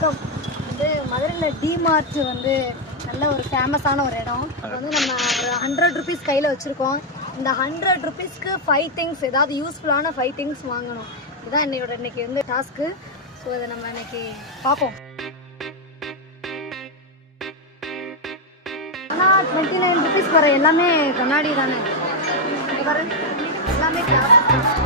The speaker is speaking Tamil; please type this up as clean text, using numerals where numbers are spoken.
வணக்கம். மதுரையில் டிமார்ட் நல்ல ஒரு ஃபேமஸான ஒரு இடம். அது நம்ம ஒரு 100 ருபீஸ் கையில் வச்சுருக்கோம். இந்த 100 ருபீஸ்க்கு 5 திங்ஸ், ஏதாவது யூஸ்ஃபுல்லான 5 திங்ஸ் வாங்கணும். இதுதான் இன்னைக்கு டாஸ்க்கு. ஸோ அதை நம்ம இன்னைக்கு பார்ப்போம். ஆனால் 29 ருபீஸ் வர எல்லாமே கண்ணாடி தானே, எல்லாமே கிளாஸ்.